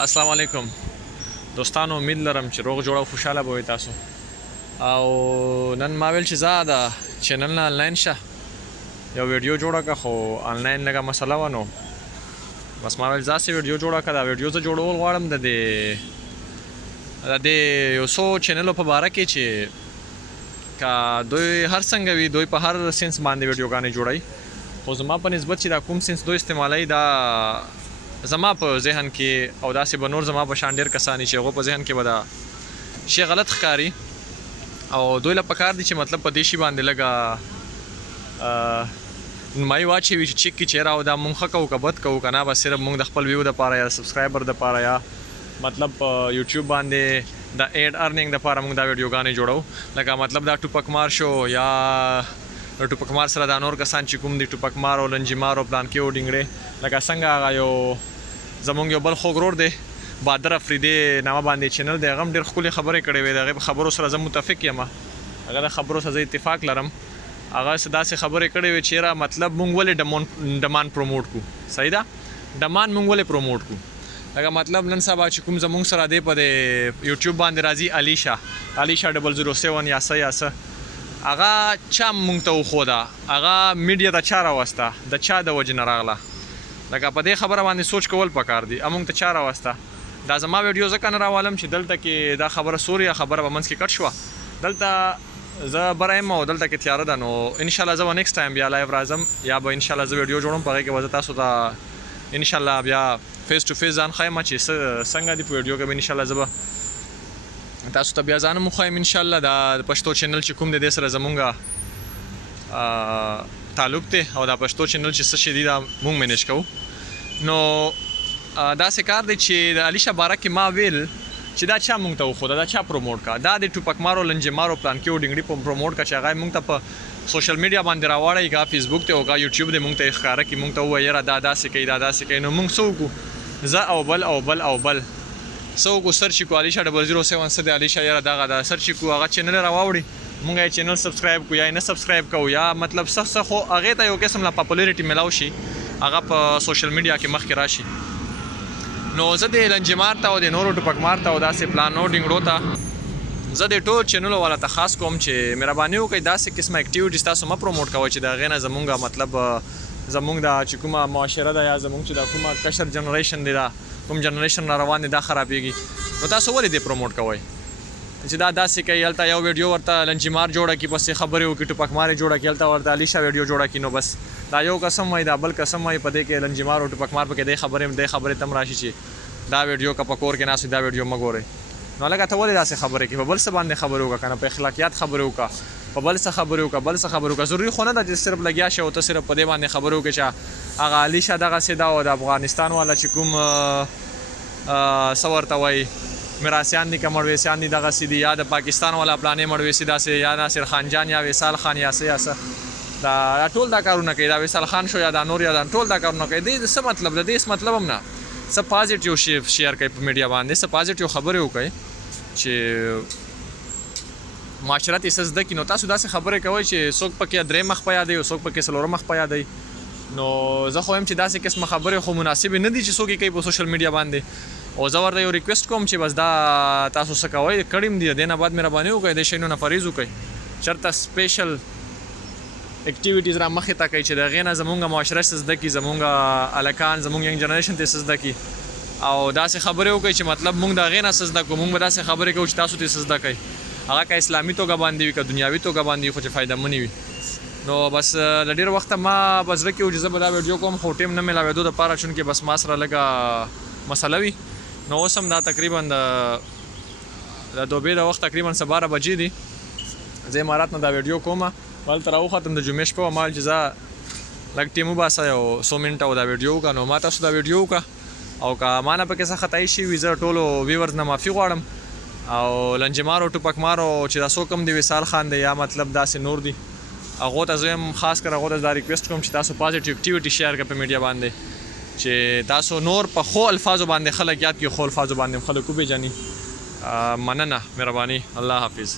السلام علیکم دوستانو، امید لرم چې روغ جوړ او خوشاله به وئ تاسو. او نن ما ویل چې زه د چینل نه آنلاین شه یو ویډیو جوړه کړه، خو آنلاین لږه مسله وه، نو بس ما ویل داسې ویډیو جوړه کړه. دا ویډیو زه جوړول غواړم د دې یو څو چینلو په باره کې چې که دوی هر څنګه وي، دوی په هر سینس باندې ویډیوګانې جوړوي، خو زما په نسبت چې دا کوم سینس دوی استعمالوي، دا زما په ذهن کې او داسې به نور زما په شان ډېر کسان چې هغو په ذهن کې به دا شی غلط ښکاري، او دوی له پکار دي چې مطلب په دې شي باندې لږه نمایي واچوي چې چیک کې چیرې او دا مونږ ښه کوو که بد کوو، که نه به صرف مونږ د خپل ویو دپاره یا سبسکرایبر دپاره یا مطلب په یوټیوب باندې د ایډ ارننګ دپاره مونږ دا ویډیوګانې جوړو. لکه مطلب دا ټوپک مار شو، یا د ټوپک مار سره دا نور کسان چې کوم دي ټوپک مار او لنجي مار او پلانکې او ډینګړې، لکه څنګه هغه یو زمونږ یو بل خوږ ورور دی بادر افریدي نامه باندې چینل دی، هغه هم ډېر ښکلې خبرې کړې وې. د هغې په خبرو سره زه متفق یم، هغه د خبرو سره زه اتفاق لرم. هغه داسې خبرې کړې وې چې یاره مطلب مونږ ولې ډمان پروموټ کړو، صحیح ده، ډمان مونږ ولې پروموټ کړو. لکه مطلب نن سبا چې کوم زمونږ سره دی په د یوټیوب باندې راځي علیشه 007 یا څه یا څه، هغه چا مونږ ته وښوده، هغه میډیا ته چا راوسته، د چا د وجې نه راغله. لکه په دې خبره باندې سوچ کول پکار دي، مونږ ته چا راوسته. دا زما ویډیو ځکه نه راولم چې دلته کې دا خبره سوریا خبره به منځ کې کټ شوه، دلته زه بره یم او دلته کې تیاره ده، نو انشاءالله زه به نیکسټ ټایم بیا لایو راځم، یا به انشاءالله زه ویډیو جوړم، په هغې کې به زه تاسو ته انشاءالله بیا فیس ټو فیس ځان ښیم چې څنګه دي په ویډیو کې به انشاءالله زه به تاسو ته بیا ځان هم وښایم. انشاءالله دا پښتو چینل چې کوم دی دې سره زمونږ تعلق دی، او دا پښتو چینل چې څه شي دي دا مونږ مینیج کوو. نو داسې کار دی چې د علیشه باره کې ما ویل چې دا چا مونږ ته وښوده، دا چا پروموټ کا، دا د ټوپک مارو لنجې مارو پلانکې او ډینګړي په پروموټ کا چې هغه مونږ ته په سوشل میډیا باندې راوړی، که فیسبوک دی او که یوټیوب دی، مونږ ته یې ښکاره کړي، مونږ ته ووایي یاره دا داسې کوي دا داسې کوي. نو مونږ څه وکړو، زه او بل او بل او بل څه وکړو، سرچ یې کړو علیشه 007 څه دی، علیشه یاره دغه دا سرچ یې کړو، هغه چینل یې راواوړي، مونږ یې چینل سبسکرایب کړو یا یې نه سبسکرایب کوو، یا مطلب څه خو هغې ته یو قسم لا پاپولیریټي میلاو شي، هغه په سوشل میډیا کې مخکې راشي. نو زه د لنجې مار ته او د نورو ټوپک مار ته او داسې پلانو ډینګړو ته زه د ټول چینلو والا ته خاص کوم چې مهرباني وکړئ داسې قسمه اکټیویټیز تاسو مه پروموټ کوئ چې د هغې نه زمونږ مطلب زمونږ دا چې کومه معاشره ده، یا زمونږ چې دا کومه کشر جنریشن دی، دا کوم جنریشن را روان دی، دا خرابېږي. نو تاسو ولې دې پروموټ کوئ چې دا داسې کوي، هلته یو ویډیو ورته لنجي مار جوړه کړي، پسې خبرې وکړي، ټوپک مار یې جوړه کړي، هلته ورته علیشه ویډیو جوړه کړي، نو بس دا یو قسم وایي دا بل قسم وایي، په دې کې لنجي مار او ټوپک مار پکې دې خبرې تم راشي چې دا ویډیو که په کور کې ناست دا ویډیو مه ګورئ. نو لکه ته ولې داسې خبرې کوي، په بل څه باندې خبرې وکړه، که نه په اخلاقیات خبرې وکړه، په بل څه خبرې وکړه. ضروري خو نه ده چې صرف لګیا شي او ته صرف په دې باندې خبرې وکړې چې هغه علیشه دغسې ده، او د افغانستان والا چې کوم څه ورته وایي میراثیان دي که مړویسیان دي دغسې دي، یا د پاکستان والا پلانې مړویسي داسې، یا ناصر خان جان یا وصال خان یا څه یا څه، دا ټول دا کارونه کوي، دا وصال خان شو یا دا نور یا دا ټول دا کارونه کوي. دې څه مطلب ده، دې هېڅ مطلب هم نه. څه پازیټیو شیر کوي په میډیا باندې، څه پازیټیو خبرې وکړئ چې معاشرت یې څه زده کړي. نو تاسو داسې خبرې کوئ چې څوک پکې درې مخ په یادوي او څوک پکې څلورم مخ په یادوي. نو زه خو یم چې داسې قسمه خبرې خو مناسبې نه دي چې څوک یې کوي په سوشل میډیا باندې. او زه ورته یو ریکویسټ کوم چې بس دا تاسو څه کوئ کړي م دي، د دې نه بعد مهرباني وکړئ دې شیانو نه پرهیز وکړئ، چېرته سپیشل اکټیویټیز را مخې ته کوي چې د هغې نه زمونږ معاشره څه زده کړي، زمونږ هلکان زمونږ ینګ جنریشن ته څه زده کړي، او داسې خبرې وکړئ چې مطلب مونږ د هغې نه څه زده کړو. مونږ به داسې خبرې کوو چې تاسو ترې څه زده کړئ، هغه که اسلامي توګه باندې وي که دنیاوي توګه باندې وي، خو چې فایدهمنې وي. نو بس له ډېر وخته ما په زړه کې و چې زه به دا ویډیو کوم، خو ټیم نه میلاوېدو دپاره چونکې بس ما سره لږه مسله وي. نو اوس هم دا تقریبا د دوبۍ د وخت تقریبا 12 بجې دي، زه امارات نه دا ویډیو کوم، هلته راوختم د جمعې شپه وه، ما ویل چې زه لږ ټیم وباسه یو څو منټه و دا ویډیو وکړه. نو ما تاسو دا ویډیو وکړه، او که ما نه پکې څه خطایي شوي وي زه ټولو ویورز نه معافي غواړم، او لنجې مارو ټوپک مارو چې دا څوک هم دي، وصال خان دی یا مطلب داسې نور دي، هغو ته زه هم خاص کر هغو ته دا ریکویسټ کوم چې تاسو پازیټیو اکټیویټي شیر کړئ په میډیا باندې، چې تاسو نور په ښو الفاظو باندې خلک یاد کړي، ښو الفاظو باندې خلک وپېژني. مننه، مهرباني، الله حافظ.